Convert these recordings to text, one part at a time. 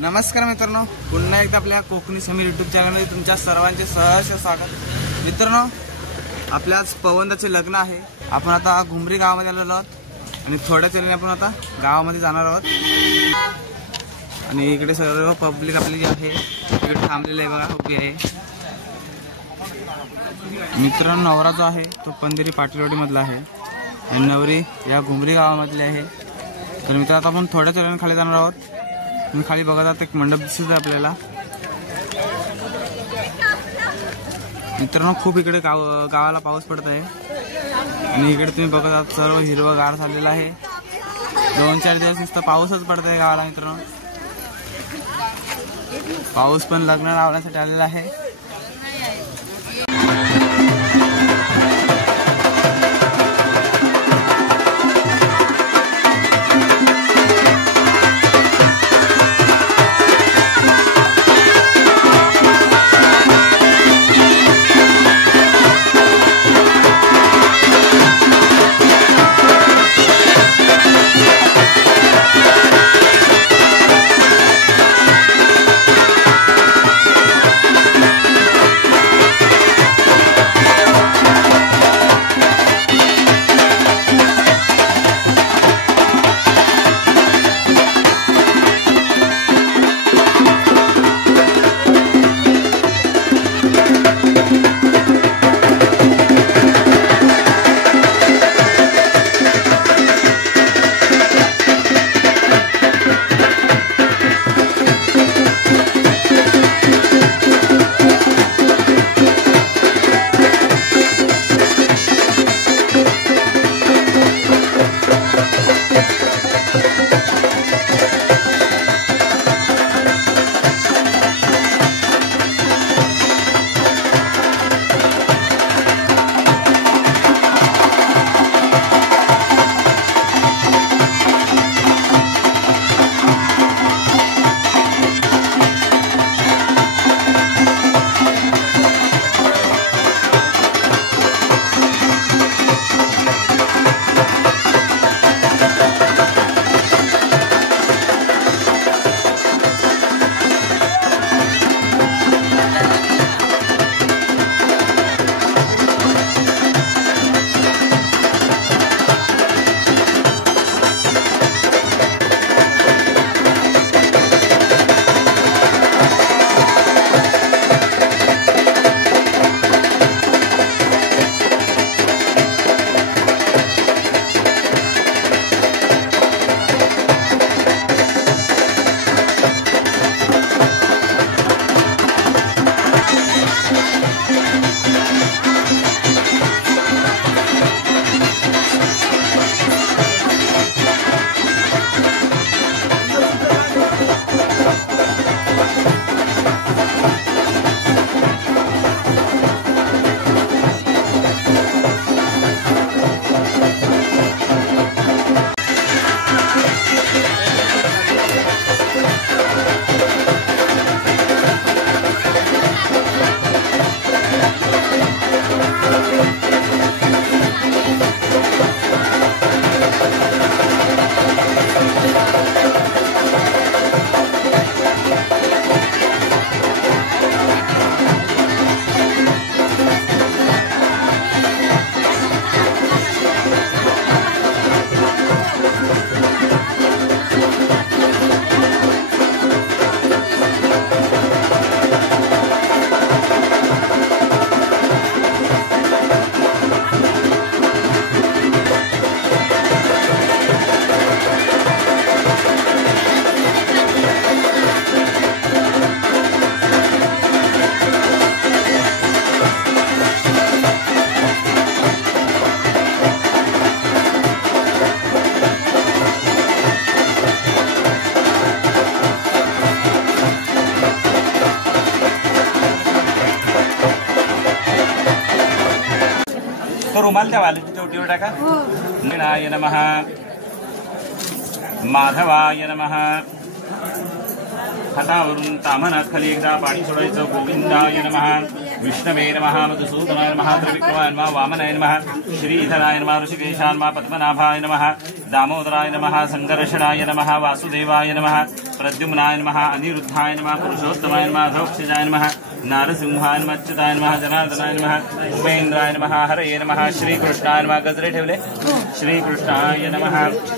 नमस्कार मित्रांनो, पुन्हा एकदा आपल्या कोकणी समीर यूट्यूब चॅनलमध्ये तुमच्या सर्वांचे सहर्ष स्वागत। मित्रांनो, आपल्या आज पवनदाचे लग्न आहे। आपण आता घुमरी गावामध्ये आलेलो आहोत आणि थोड्या वेळाने आपण आता गावामध्ये जाणार आहोत। आणि इकडे सर्व पब्लिक आपली जी आहे इकडे थांबलेली आहे बघा, उभी आहे। मित्रांनो, नवरा जो आहे तो पंधेरी पाटीलवाडी मधला आहे आणि नवरी या घुमरी गावामधली आहे। तर मित्रांनो, आता आपण थोड्या वेळाने खाली जाणार आहोत। तुम्ही खाली बघा, जात एक मंडप दिसत आहे आपल्याला। मित्रांनो, खूप इकडे गावाला पाऊस पडत आहे आणि इकडे तुम्ही बघा जात सर्व हिरवगार झालेला आहे। 2-4 दिवस नुसतं पाऊसच पडत आहे गावाला। मित्रांनो, पाऊस पण लग्न लावण्यासाठी आलेला आहे। तो रुमाल त्या वालीच्या चौटीवर टाका। नीळाय नमः, माधवाय नमः। हातावरून ताम्हनात खाली एकदा पाणी सोडायचं। गोविंदाय नमः, विष्णवे नमः, मधुसूदनाय नमः, त्रिविक्रमाय नमः, वामनाय नमः, श्रीधराय नमः, ऋषिकेशाय नमः, पद्मनाभाय नमः, दामोदराय नमः, संकर्षणाय नमः, वासुदेवाय नमः, प्रद्युम्नाय नमः अनिरुद्धाय नमः पुरुषोत्तमाय नमः अधोक्षजाय नमः नारसिंहाय नमः अच्युताय नमः जनार्दनाय नमः उपेंद्राय नमः हरये नमः श्रीकृष्णाय नमः गजरे ठेवले श्रीकृष्णाय नमः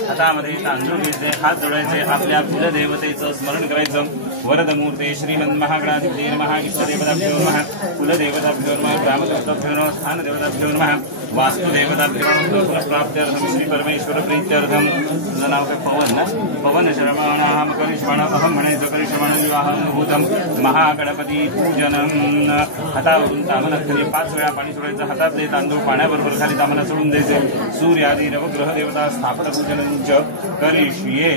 हातामध्ये तांदूळ घ्यायचे हात जोडायचे आपल्या कुलदेवतेचं स्मरण करायचं वरदमूर्ते श्रीमन्महागणाधिपते नमः इष्टदेवताभ्यो नमः कुलदेवताभ्यो नमः ग्रामदेवताभ्यो नमः स्थानदेवताभ्यो नमः वास्तुदेवताभ्यो नमः प्राप्त्यर्थं श्री परमेश्वर प्रीत्यर्थं तुझं नाव काय पवन ना पवन श्रवणाः मकरिश्वण अहं म्हणायचं करिश्वण विवाहं भूतं महागणपती पूजनं हातावरून तामनाखाली 5 वेळा पाणी सोडायचं हातातले तांदूळ पाण्याबरोबर खाली तामना सोडून द्यायचे सूर्यादी नवग्रह देवता स्थापन पूजनंच करिष्ये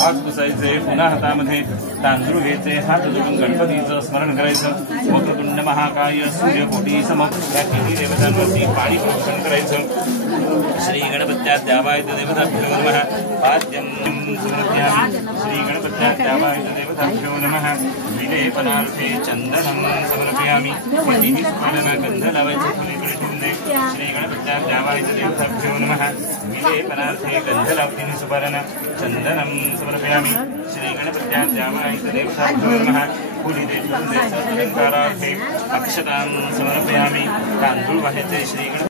हात पुसायचे पुन्हा हातामध्ये तांदूळ घ्यायचे हात जोडून गणपतीचं स्मरण करायचं वक्रतुंड महाकाय सूर्यकोटी समक्ष या तिन्ही देवतांवरती पाणी प्रोक्षण करायचं श्री गणपत्यात द्यावाय देवताभ्यो नमः पाद्यं समर्पयामि श्री गणपत्यात द्यावाय देवताभ्यो नमः विलेपनार्थे चंदनं समर्पयामि तिन्ही सुपाऱ्यांना गंध लावायचं फुलीकडे ठेवून दे श्री गणपत्यात द्यावाय देवताभ्यो नमः विलेपनार्थे गंध लावतीने सुपाऱ्यांना चंदनं समर्पयामि श्री गणपत्यात द्यावाय देवताभ्यो नमः फुलीदे ठेवून दे अलंकारार्थे अक्षतां समर्पयामि तांदूळ वाहायचे श्री गणपती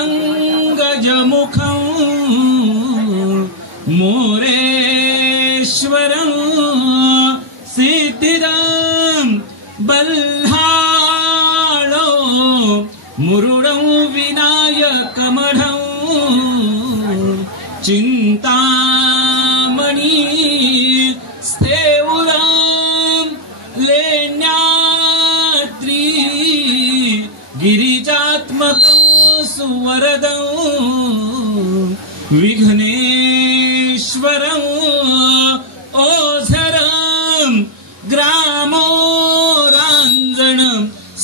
पंकजमुखं मोरेश्वरं सिद्धिदां बल्हाळो मुरुडं विनायकमढं चिंतामणी स्थेउरां लेण्याद्री गिरिजात्मकं सुवरदं विघ्नेश्वरं ओझरं ग्रामोरांजनं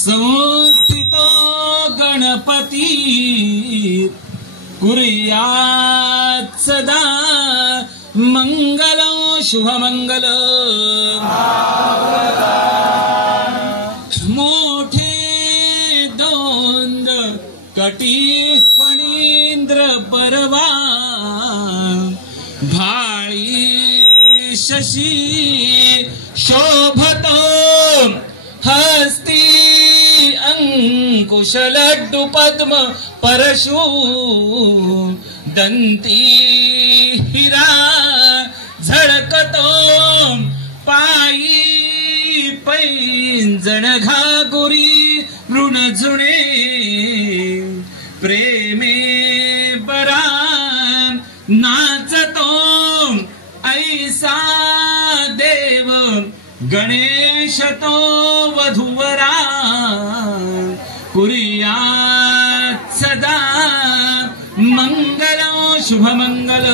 संस्थितो गणपती कुर्यात् सदा मंगलं शुभमंगलं मोठे दोंद कटी फणींद्र परवा भाळी शशी शोभतो हस्ती अंकुशलड्डू पद्म परशु दंती हिरा झळकतो पायी पैंजण घागुरी ऋण जुणे प्रेमे बरा नाचतो ऐसा देव गणेश तो वधूवरा कुर्यात् सदा मंगलं शुभमंगल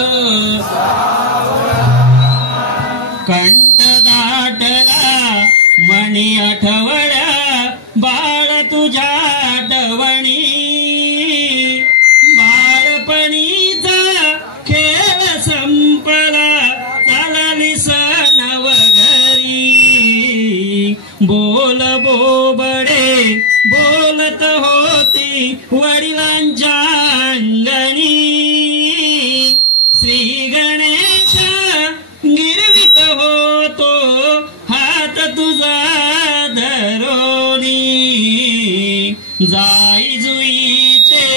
कंठ दाटला मणी आठवड्या बाळ तुझ्या डवणी बाळपणीचा खेळ संपला चालली सणवघरी बोल बोबडे बोलत होती वडिलांच्या अंगणी श्री गणेश गिरवित होतो हात तुझा धरोनी जाई जुईचे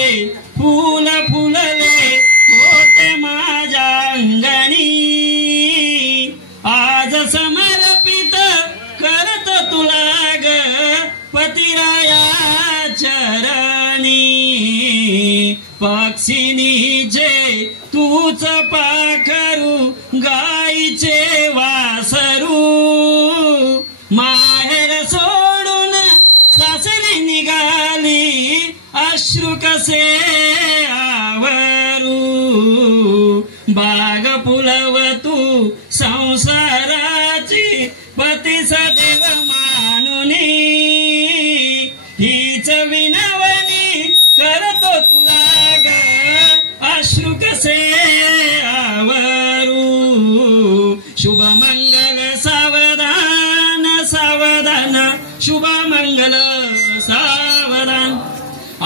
फूल फुलले होते माझ्या अंगणी आज समर्पित करत तुला ग पतिराया चरणी पक्षिणीचे तूच पाखरू गाईचे वासरू माहेर सोडून सासरी निघाली अश्रू कसे आवरू बाग फुलव तू संसाराची पती सदैव मानुनी हीच विनवणी करतो तुला ग अश्रू कसे आवरू शुभ मंगल सावधान सावधान शुभ मंगल सावधान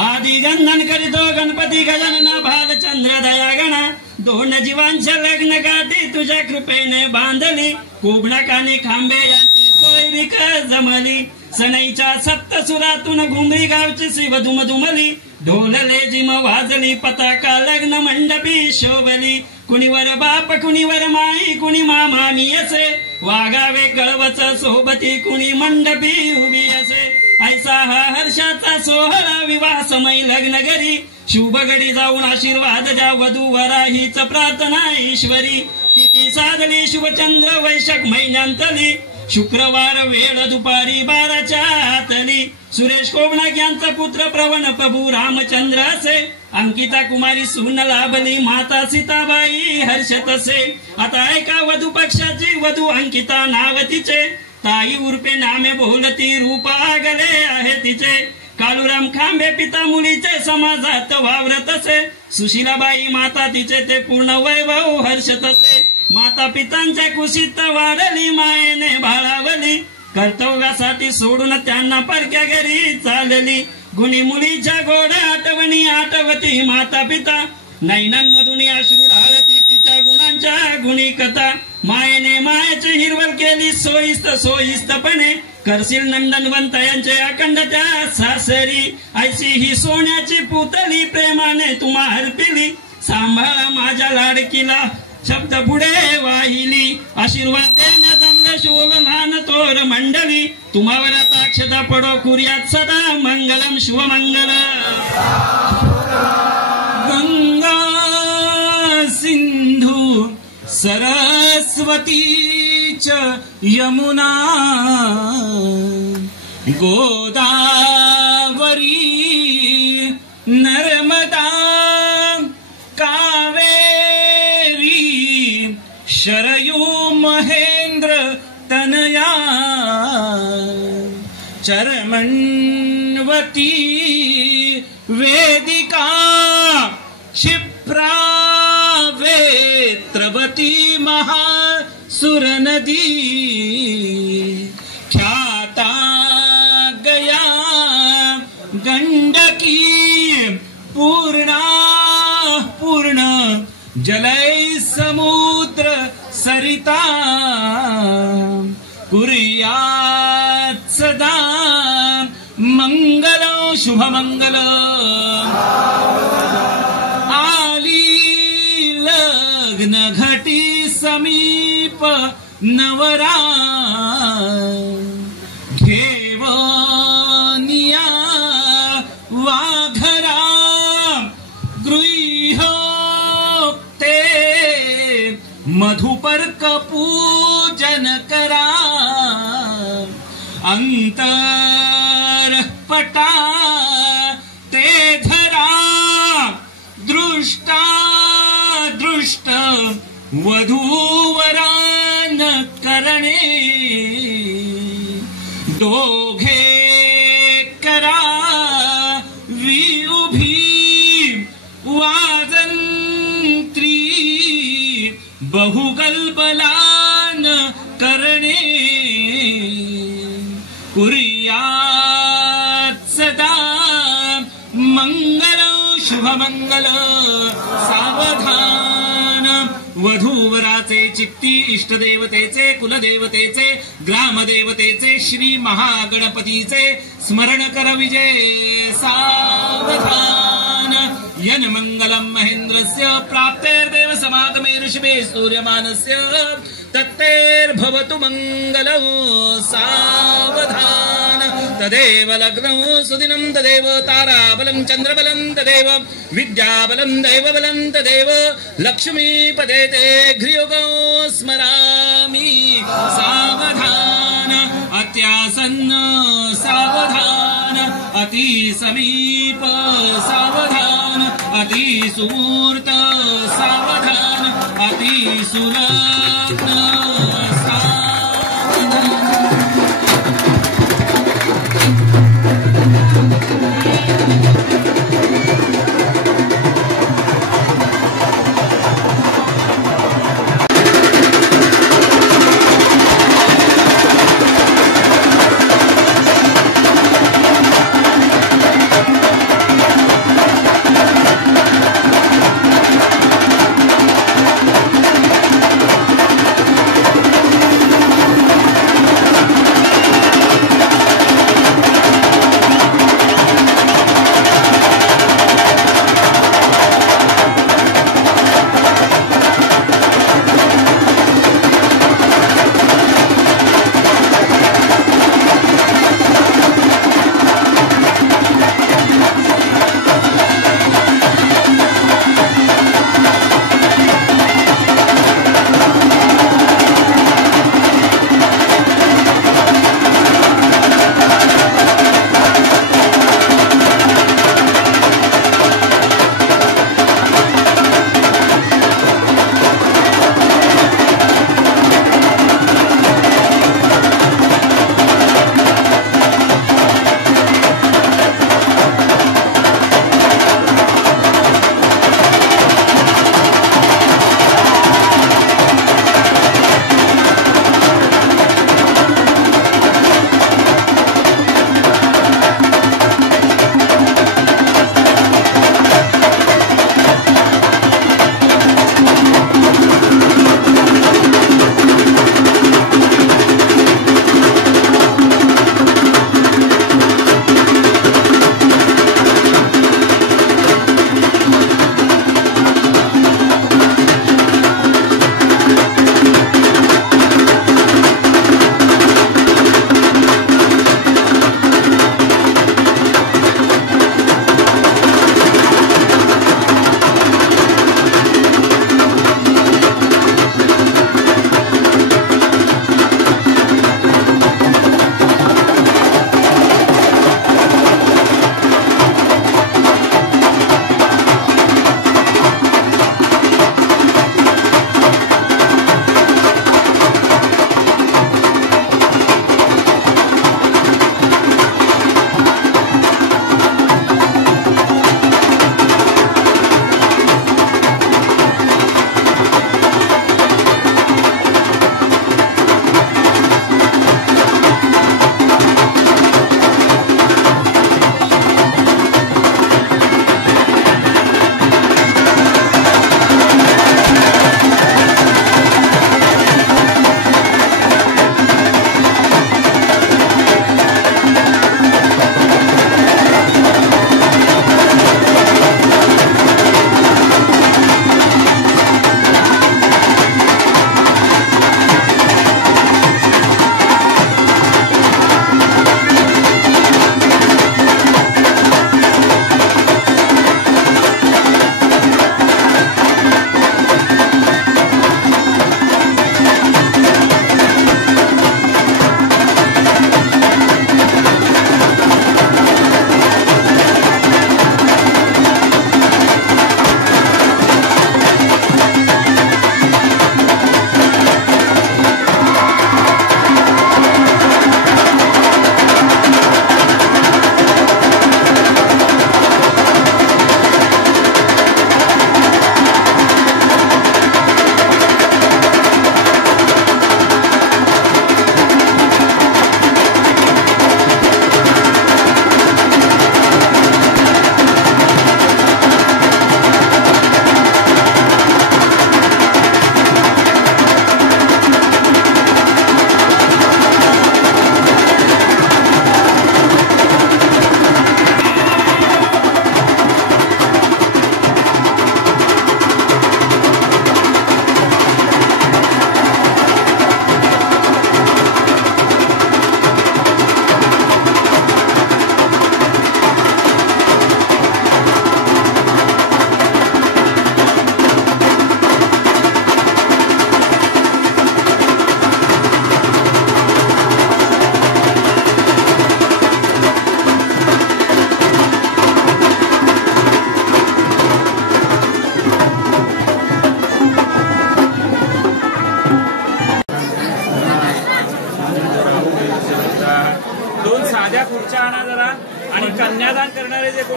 आदिगंधन करीतो गणपती गजानन भालचंद्र दयागणा दोन जीवांच्या लग्न गाठी तुझ्या कृपेने बांधली कोबणाकाने खांबे यांची सोयरीक जमली सनईच्या सप्तसुरातून घुमरी गावची शिव दुमदुमली ढोलले जिम वाजली पताका लग्न मंडपी शोभली कुणीवर बाप कुणीवर माई कुणी मामा मी असे वागावे कळवच सोबती कुणी मंडपी उभी असे ऐसा हा हर्षाचा सोहळा विवाह समय लग्न घरी शुभ घडी जाऊन आशीर्वाद द्या वधूवरा हीच प्रार्थना ईश्वरी तिथी साधली शुभचंद्र वैशाख महिन्यांतली शुक्रवार वेळ दुपारी 12च्या आतली सुरेश कोबणाक यांचा पुत्र प्रवण प्रभू रामचंद्र असे अंकिता कुमारी सून लाभली माता सीताबाई हर्षत असे आता ऐका वधू पक्षाची वधू अंकिता नाव तिचे ताई उर्फे नामे बोलती रूप आगले आहे तिचे कालुराम खांबे पिता मुलीचे समाजात वावरत असे सुशीलाबाई माता तिचे ते पूर्ण वैभव हर्षत असे माता पितांच्या कुशीत वाढली मायेने भाळावली कर्तव्यासाठी सोडून त्यांना परक्या घरी चालली गुणी मुलीच्या गोड आठवणी आठवती माता पिता नैनांमधून अश्रू ढाळती तिच्या गुणांच्या गुणी कथा मायेने मायाची हिरवल केली सोयीस्त सोयीस्तपणे करशील नंदनवंत यांचे अखंड त्या सासरी ऐशी ही सोन्याची पुतली प्रेमाने तुम्हा हरपिली सांभाळा माझ्या लाडकीला शब्द पुढे वाहिली आशीर्वाद देणं जमलं शोभ लहान थोर मंडळी तुम्हावर आता अक्षता पडो कुर्यात सदा मंगलम शुभमंगल गंगा सिंधू सरस्वती च यमुना गोदावरी नर्मदा कावेरी शरयू महेंद्र तनया चरमण्वती वेदिका क्षिप्रा वेत्रवती महासुरनदी ख्याता गया गंडकी पूर्णा पूर्ण जलय समुद्र सरिता कुर्यात् सदा मंगल शुभमंगल आली लग्न घटी समीप नवरा घेवनिया वाघरा गृहोक्ते मधुपर्क पूजन करा अंतर पटा ते धरा दृष्टा दृष्ट वधूवरान करणे दोघे करा विउभी वाजंत्री बहुगल्बलान करणे कुर्यात् सदा मंगल शुभमंगल सावधान वधूवराचे चित्ती इष्टदेवतेचे कुलदेवतेचे ग्रामदेवतेचे श्री महागणपतीचे स्मरण कर विजय सावधान यन्मंगलम महेंद्रस्य प्राप्तेर्देव समागमे ऋषभे सूर्यमानस्य तत्तेर्भवतु मंगलं सावधान तदेव लग्नं सुदिनं तदेव ताराबलं चंद्रबलं तदेव विद्याबलं दैवबलं तदेव लक्ष्मीपदे ते घ्रियोगं स्मरामि सावधान अत्यासन्न सावधान अतिसमीप सावधान अतिसूर्त सावधान अतिसुलग्न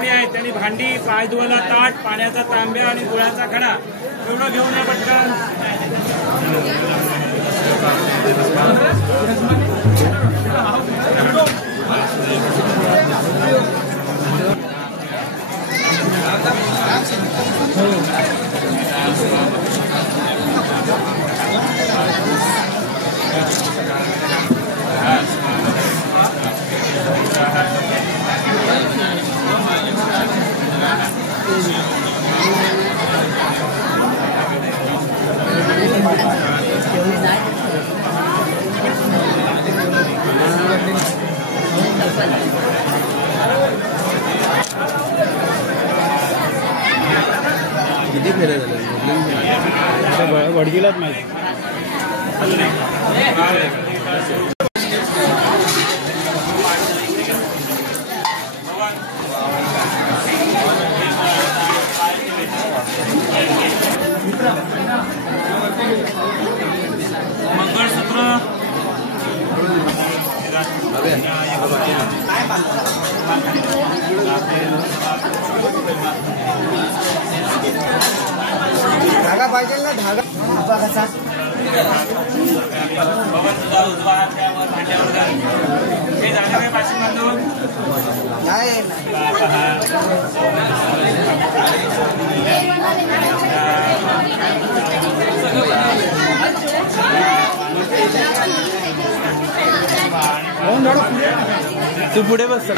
कोणी आहेत त्यांनी भांडी, पाय धुवायला ताट, पाण्याचा तांब्या आणि गुळाचा खडा एवढं घेऊन या पटकन. किती फेऱ्या झाल्या वडगीलाच माहिती. मंगळसूत्र धागा पाहिजे ना, धागा कसा हे झालं काय पाचशे बांधून नाही. तू पुढे बस.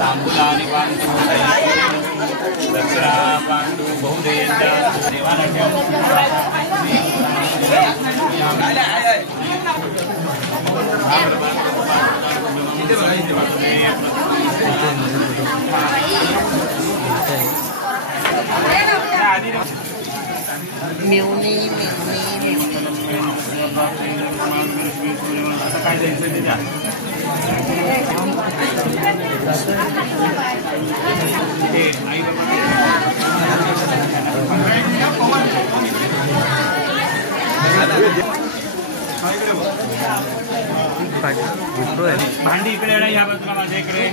तांबूला आणि दसरा पांडू बहुदेवता देवाला आता काय द्यायचं ते द्या. आई भांडी इकडे येणं या बाजूला माझ्या इकडे.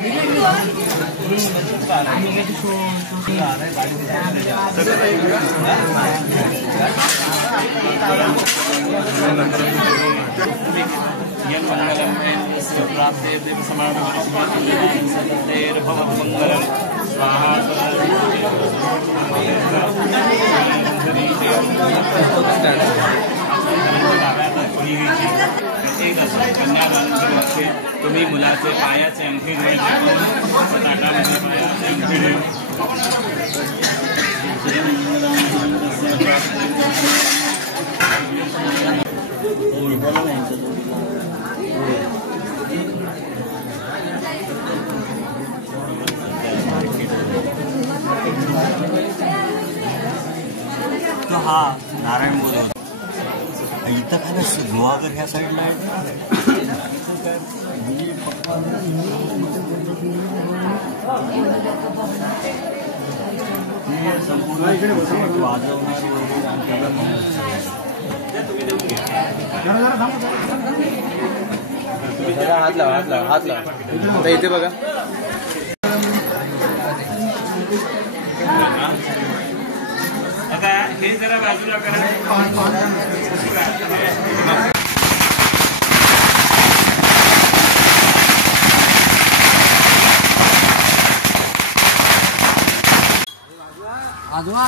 तुम्ही मुलाचे पायाचे अंगठी ताटामध्ये पायाचे अंगठी तो हा नारायण बोल इथं काय नसतं. गुहागर ह्या साईडला आहे. संपूर्ण वाजवणार हात लावा, हात लावा, हात लावा. आता इथे बघा. आता हे जरा बाजूला करा. आजवा